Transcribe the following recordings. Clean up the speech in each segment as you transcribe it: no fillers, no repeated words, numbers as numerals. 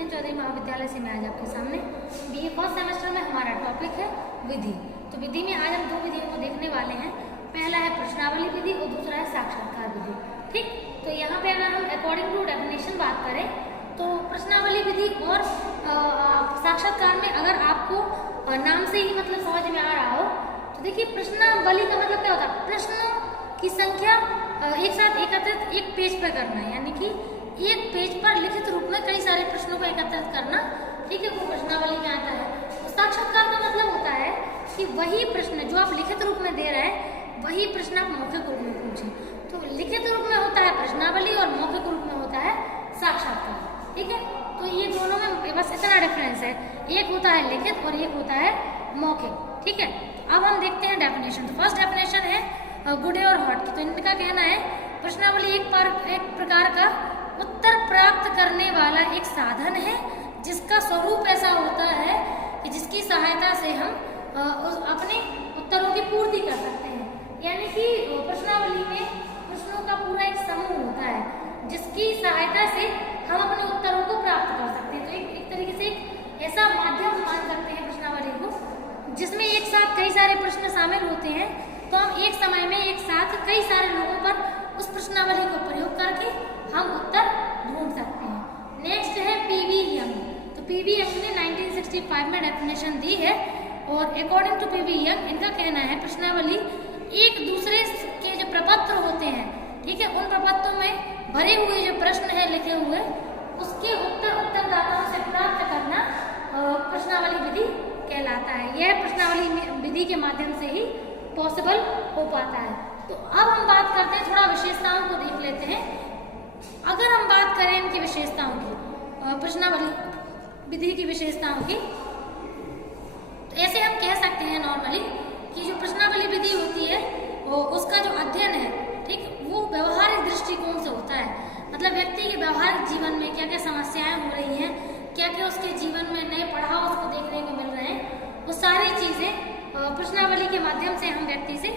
नितिन चौधरी महाविद्यालय से मैं आज आपके सामने बीए फर्स्ट सेमेस्टर में हमारा टॉपिक है विधि। तो विधि में आज हम दो विधियों को देखने वाले हैं। पहला है प्रश्नावली विधि और दूसरा है साक्षात्कार विधि। ठीक, तो यहाँ पे अगर हम अकॉर्डिंग टू डेफिनेशन बात करें तो प्रश्नावली विधि और साक्षात्कार में अगर आपको नाम से ही मतलब समझ में आ रहा हो तो देखिए, प्रश्नावली का मतलब क्या होता है? प्रश्नों की संख्या एक साथ एकत्रित एक पेज पर करना है, यानी कि एक पेज पर लिखित रूप में कई सारे प्रश्नों को एकत्रित करना। ठीक है, वो प्रश्नावली में आता है। तो साक्षात्कार का मतलब होता है कि वही प्रश्न जो आप लिखित रूप में दे रहे हैं वही प्रश्न आप मौखिक रूप में पूछें। तो लिखित रूप में होता है प्रश्नावली और मौखिक रूप में होता है साक्षात्कार। ठीक है, तो ये दोनों में बस इतना डिफरेंस है, एक होता है लिखित और एक होता है मौखिक। ठीक है, अब हम देखते हैं डेफिनेशन। तो फर्स्ट डेफिनेशन है गुडे और हॉट की। तो इनका कहना है प्रश्नावली एक प्रकार का उत्तर प्राप्त करने वाला एक साधन है जिसका स्वरूप ऐसा होता है कि जिसकी सहायता से हम अपने उत्तरों की पूर्ति कर सकते हैं। यानी कि प्रश्नावली में प्रश्नों का पूरा एक समूह होता है जिसकी सहायता से हम अपने उत्तरों को प्राप्त कर सकते हैं। तो एक तरीके से एक ऐसा माध्यम मान सकते हैं प्रश्नावली को जिसमें एक साथ कई सारे प्रश्न शामिल होते हैं। तो हम एक समय में एक साथ कई सारे लोगों पर उस प्रश्नावली को प्रयोग करके हम उत्तर ढूंढ सकते हैं। नेक्स्ट है पीवी यंग। तो पीवी यंग ने 1965 में डेफिनेशन दी है और अकॉर्डिंग टू पीवी यंग इनका कहना है प्रश्नावली एक दूसरे के जो प्रपत्र होते हैं, ठीक है, उन प्रपत्रों में भरे हुए जो प्रश्न है लिखे हुए उसके उत्तरदाताओं से प्राप्त करना प्रश्नावली विधि कहलाता है। यह प्रश्नावली विधि के माध्यम से ही पॉसिबल हो पाता है। तो अब हम बात करते हैं, थोड़ा विशेषताओं को देख लेते हैं। अगर हम बात करें इनकी विशेषताओं की, प्रश्नावली विधि की विशेषताओं की, तो ऐसे हम कह सकते हैं नॉर्मली कि जो प्रश्नावली विधि होती है वो उसका जो अध्ययन है, ठीक, वो व्यवहारिक दृष्टिकोण से होता है। मतलब व्यक्ति के व्यवहारिक जीवन में क्या क्या समस्याएं हो रही हैं, क्या क्या उसके जीवन में नए पड़ाव उसको देखने को मिल रहे हैं, वो सारी चीजें प्रश्नावली के माध्यम से हम व्यक्ति से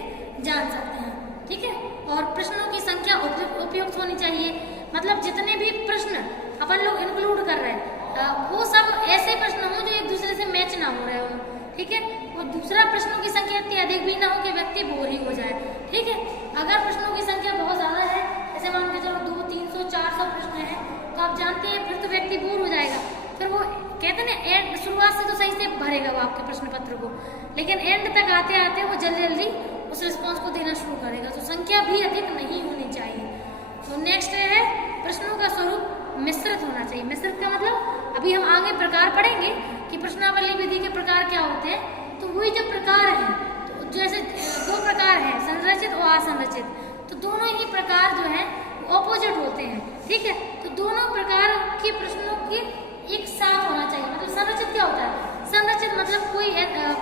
जान सकते हैं। ठीक है, और प्रश्नों की संख्या उपयुक्त होनी चाहिए। मतलब जितने भी प्रश्न अपन लोग इंक्लूड कर रहे हैं वो सब ऐसे प्रश्न हो जो एक दूसरे से मैच ना हो रहे हो। ठीक है, और दूसरा प्रश्नों की संख्या इतनी अधिक भी ना हो कि व्यक्ति बोर ही हो जाए। ठीक है, अगर प्रश्नों की संख्या बहुत ज्यादा है, जैसे मान के चलो 200, 300, 400 प्रश्न है, तो आप जानते हैं फिर तो व्यक्ति बोर हो जाएगा। फिर वो कहते हैं ना, एंड शुरुआत से तो सही से भरेगा वो आपके प्रश्न पत्र को, लेकिन एंड तक आते आते वो जल्दी जल्दी उस रिस्पॉन्स को देना शुरू करेगा। तो संख्या भी अधिक नहीं होनी चाहिए। तो नेक्स्ट है प्रश्नों का स्वरूप मिश्रित होना चाहिए। मिश्रित का मतलब अभी हम आगे प्रकार पढ़ेंगे कि प्रश्नावली विधि के प्रकार क्या होते हैं। तो वही जो प्रकार है, तो जैसे दो प्रकार है, संरचित और असंरचित, तो दोनों ही प्रकार जो है ऑपोजिट होते हैं। ठीक है, तो दोनों प्रकार के प्रश्नों के एक साथ होना चाहिए। मतलब संरचित क्या होता है? संरचित मतलब कोई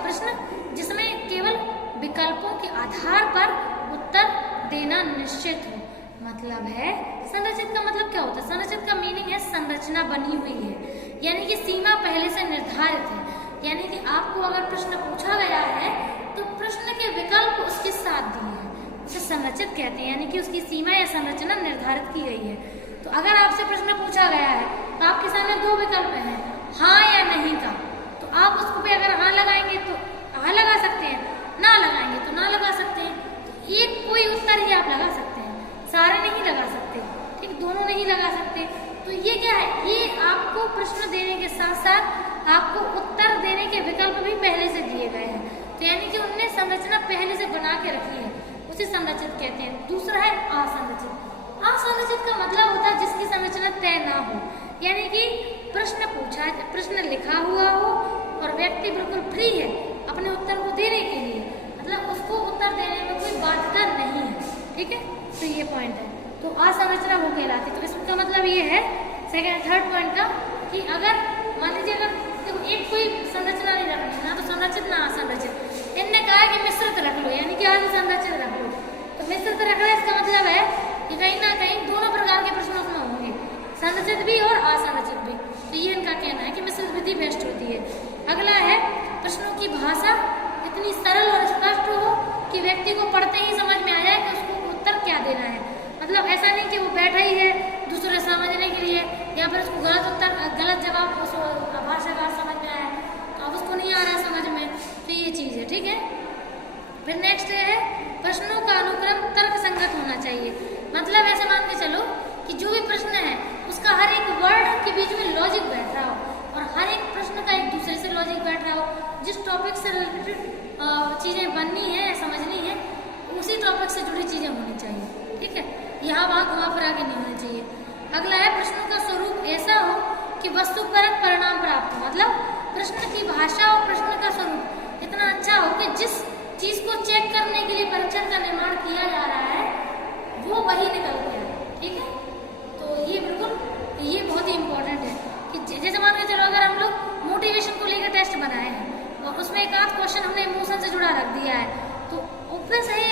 प्रश्न जिसमें केवल विकल्पों के आधार पर उत्तर देना निश्चित हो, मतलब है संरचित का मतलब क्या होता है? संरचित का मीनिंग है संरचना बनी हुई है, यानी कि सीमा पहले से निर्धारित है। यानी कि आपको अगर प्रश्न पूछा गया है तो प्रश्न के विकल्प उसके साथ दिए हैं, उसे संरचित कहते हैं। यानी कि उसकी सीमा या संरचना निर्धारित की गई है। तो अगर आपसे प्रश्न पूछा गया है तो आपके सामने दो विकल्प हैं, हाँ या नहीं का। तो आप उसको पे अगर हाँ लगाएंगे तो हाँ लगा सकते हैं, ना लगाएंगे तो ना लगा सकते हैं। तो एक कोई उत्तर ही आप लगा सकते हैं, सारे नहीं लगा सकते। ठीक, दोनों नहीं लगा सकते। तो ये क्या है? ये आपको प्रश्न देने के साथ साथ आपको उत्तर देने के विकल्प भी पहले से दिए गए हैं। तो यानी कि उनने संरचना पहले से बना के रखी है, उसे संरचित कहते हैं। दूसरा है असंरचित। असंरचित का मतलब होता है जिसकी संरचना तय ना हो, यानी कि प्रश्न पूछा, प्रश्न लिखा हुआ हो और व्यक्ति बिल्कुल फ्री है अपने उत्तर को देने के लिए, मतलब उसको उत्तर देने में कोई बाध्यता नहीं है। ठीक है, तो ये पॉइंट है। तो असंरचना वो कहलाती है। तो इसका मतलब ये है थर्ड पॉइंट का कि अगर मान लीजिए अगर देखो एक कोई संरचना नहीं रखनी, ना तो संरचित ना असंरचित, इनने कहा कि मिश्रित रख लो, यानी कि असंरचित रख लो। तो मिश्रित रखना इसका मतलब है कि कहीं ना कहीं दोनों प्रकार के प्रश्न उसमें होंगे, संरचित भी और असंरचित भी। तो ये इनका कहना है कि मिश्रित विधि बेस्ट होती है। अगला है प्रश्नों की भाषा इतनी सरल और स्पष्ट हो कि व्यक्ति को पढ़ते ही समझ में आ जाए कि उसको उत्तर क्या देना है। मतलब ऐसा नहीं कि वो बैठा ही है दूसरे समझने के लिए या फिर उसको गलत जवाब ठीक है। फिर नेक्स्ट है प्रश्नों का अनुक्रम तर्क संगत होना चाहिए। मतलब ऐसे मान के चलो कि जो भी प्रश्न है उसका हर एक वर्ड के बीच में लॉजिक बैठ रहा हो और हर एक प्रश्न का एक दूसरे से लॉजिक बैठ रहा हो। जिस टॉपिक से रिलेटेड चीज़ें बननी है या समझनी है उसी टॉपिक से जुड़ी चीज़ें होनी चाहिए, ठीक है। यहाँ वहाँ घुमा फिरा के नहीं होनी चाहिए। अगला है प्रश्नों का स्वरूप ऐसा हो कि वस्तुपरक परिणाम प्राप्त हो। मतलब प्रश्न की भाषा और प्रश्न का स्वरूप इतना अच्छा हो कि जिस चीज को चेक करने के लिए परीक्षण का निर्माण किया जा रहा है वो वही निकल के आए, ठीक है। तो ये बिल्कुल ये बहुत ही इम्पोर्टेंट है कि जैसे मान के चलो अगर हम लोग मोटिवेशन को लेकर टेस्ट बनाए हैं और उसमें एक आध क्वेश्चन हमने इमोशन से जुड़ा रख दिया है तो ऑब्वियस है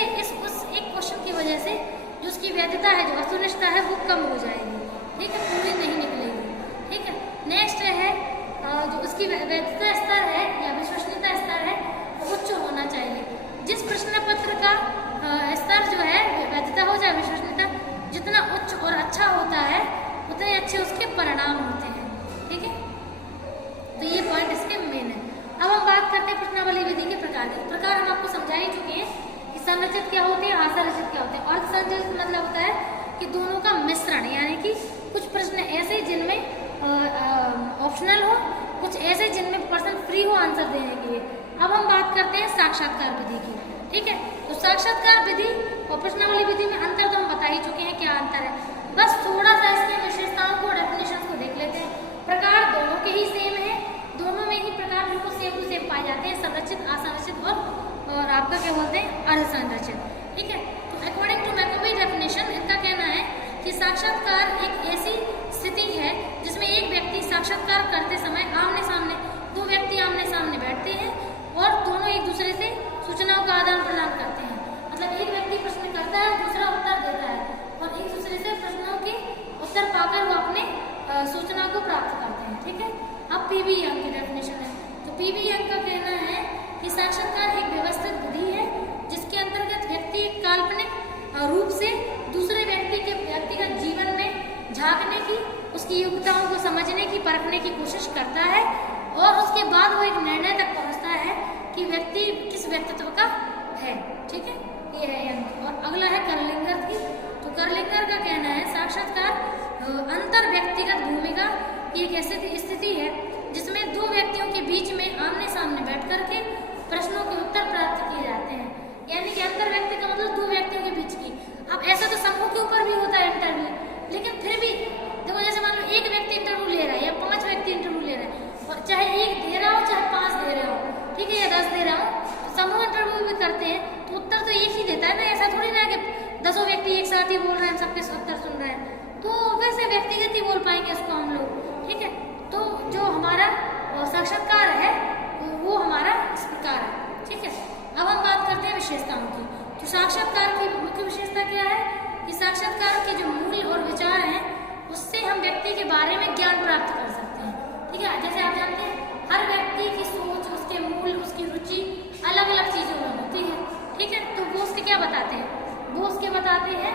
उस एक क्वेश्चन की वजह से जो उसकी वैधता है, जो वस्तुनिष्ठता है वो कम हो जाएगी, ठीक है, पूरी नहीं निकलेगी, ठीक है। नेक्स्ट है जो उसकी वैधता स्तर है या विश्वसनीयता स्तर है वो उच्च होना चाहिए। जिस प्रश्न पत्र का स्तर जो है वैधता हो जाए, विश्वसनीयता जितना उच्च और अच्छा होता है उतने अच्छे उसके परिणाम होते हैं, ठीक है। तो ये पॉइंट इसके मेन है। अब हम बात करते हैं प्रश्नावली विधि के प्रकार के। प्रकार हम आपको समझा ही चुके हैं कि संरचित क्या होती है, असंरचित क्या होते हैं। और संरचित मतलब होता है कि दोनों का मिश्रण, यानी कि कुछ प्रश्न ऐसे जिनमें ऑप्शनल हो, कुछ ऐसे जिनमें पर्सन फ्री हो आंसर देने के लिए। अब हम बात करते हैं साक्षात्कार विधि की, ठीक है। तो साक्षात्कार विधि और प्रश्नावली विधि में अंतर तो हम बता ही चुके हैं क्या अंतर है। बस थोड़ा सा इसकी विशेषताओं को, डेफिनेशन को देख लेते हैं। प्रकार दोनों के ही सेम है, दोनों में ही प्रकार बिल्कुल सेम टू सेम पाए जाते हैं, संरचित, असंरचित और आपका क्या बोलते हैं अर्धसंरचित, ठीक है। तो अकॉर्डिंग टू मैकॉबी डेफिनेशन इनका कहना है कि साक्षात्कार एक ऐसी स्थिति है जिसमें एक व्यक्ति साक्षात्कार करते समय आमने सामने, दो व्यक्ति आमने सामने बैठते हैं और दोनों एक दूसरे से सूचनाओं का आदान प्रदान करते हैं। मतलब एक व्यक्ति प्रश्न करता है, दूसरा उत्तर देता है और एक दूसरे से प्रश्नों के उत्तर पाकर वो अपने सूचनाओं को प्राप्त करते हैं, ठीक है। अब पीवी यंग की डेफिनेशन है। तो पीवी यंग का कहना है कि साक्षात्कार एक व्यवस्थित विधि है जिसके अंतर्गत व्यक्ति एक काल्पनिक रूप से दूसरे व्यक्ति के व्यक्तिगत जीवन में झांकने की, उसकी योग्यताओं को समझने की, परखने की कोशिश करता है और उसके बाद वो एक निर्णय तक पहुंचता है कि व्यक्ति किस व्यक्तित्व का है, ठीक है। ये है यंग। और अगला है करलिंगर की। तो करलिंगर का कहना है साक्षात्कार अंतर व्यक्तिगत भूमिका की एक ऐसी स्थिति है जिसमें दो व्यक्तियों के बीच में आमने सामने बैठ करके प्रश्नों के उत्तर प्राप्त किए जाते हैं। यानी कि अंतर व्यक्ति का मतलब दो व्यक्तियों के बीच की। अब ऐसा तो समूह के ऊपर भी होता है इंटरव्यू, लेकिन फिर भी देखो जैसे मान लो एक व्यक्ति इंटरव्यू ले रहा है या 5 व्यक्ति इंटरव्यू ले रहे हैं और चाहे एक दे रहा हो चाहे 5 दे रहे हो, ठीक है, या 10 दे रहा हो, तो समूह इंटरव्यू भी करते हैं तो उत्तर तो एक ही देता है ना। ऐसा थोड़ी ना कि 10 व्यक्ति एक साथ ही बोल रहे हैं, सबके उत्तर सुन रहे हैं, तो वैसे व्यक्तिगत ही बोल पाएंगे इसको हम लोग, ठीक है। तो जो हमारा साक्षात्कार है वो हमारा इस प्रकार है, ठीक है। अब हम बात करते हैं विशेषताओं की। तो साक्षात्कार की मुख्य विशेषता क्या है कि साक्षात्कार के जो मूल और विचार हैं उससे हम व्यक्ति के बारे में ज्ञान प्राप्त कर सकते हैं, ठीक है। जैसे आप जानते हैं हर व्यक्ति की सोच, उसके मूल, उसकी रुचि अलग अलग चीज़ों में होती है, ठीक है। तो वो उसके क्या बताते हैं, वो उसके बताते हैं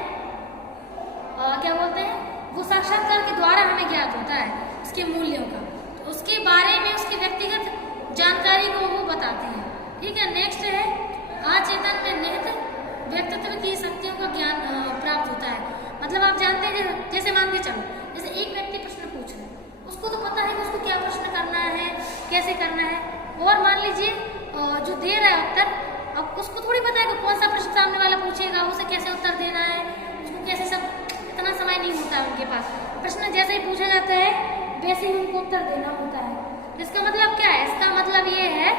क्या बोलते हैं, वो साक्षात्कार के द्वारा हमें ज्ञात होता है उसके मूल्यों का, तो उसके बारे में उसकी व्यक्तिगत जानकारी को वो बताते हैं, ठीक है। नेक्स्ट है अचेतन में निहित व्यक्तित्व की शक्तियों का ज्ञान प्राप्त होता है। मतलब आप जानते हैं जैसे मान के चलो जैसे एक व्यक्ति प्रश्न पूछ रहे हैं, उसको तो पता है कि उसको क्या प्रश्न करना है, कैसे करना है, और मान लीजिए जो दे रहा है उत्तर, अब उसको थोड़ी पता है कि कौन सा प्रश्न सामने वाला पूछेगा, उसे कैसे उत्तर देना है, उसको कैसे, सब इतना समय नहीं होता है उनके पास। प्रश्न जैसे ही पूछा जाता है वैसे ही उनको उत्तर देना होता है। इसका मतलब क्या है, इसका मतलब ये है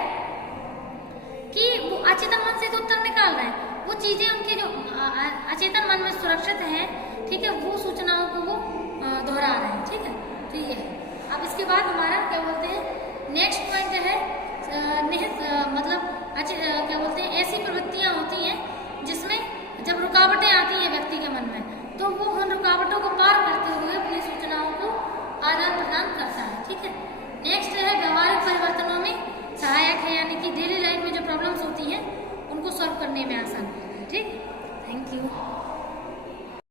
कि वो अचेतन मन से तो उत्तर निकाल रहे हैं, वो चीजें उनके जो अचेतन मन में सुरक्षित हैं, ठीक है, वो सूचनाओं को वो दोहरा रहे हैं, ठीक है। तो ये है। अब इसके बाद हमारा क्या बोलते हैं नेक्स्ट पॉइंट है निहित, मतलब क्या बोलते हैं ऐसी प्रवृत्तियां होती हैं जिसमें जब रुकावटें आती हैं व्यक्ति के मन में तो वो उन रुकावटों को पार करते हुए अपनी सूचनाओं को आदान प्रदान करता है, ठीक है। नेक्स्ट है व्यवहारिक परिवर्तनों में सहायक है, यानी कि डेली लाइफ में जो प्रॉब्लम्स होती हैं उनको सॉल्व करने में आसान होता है, ठीक। Thank you.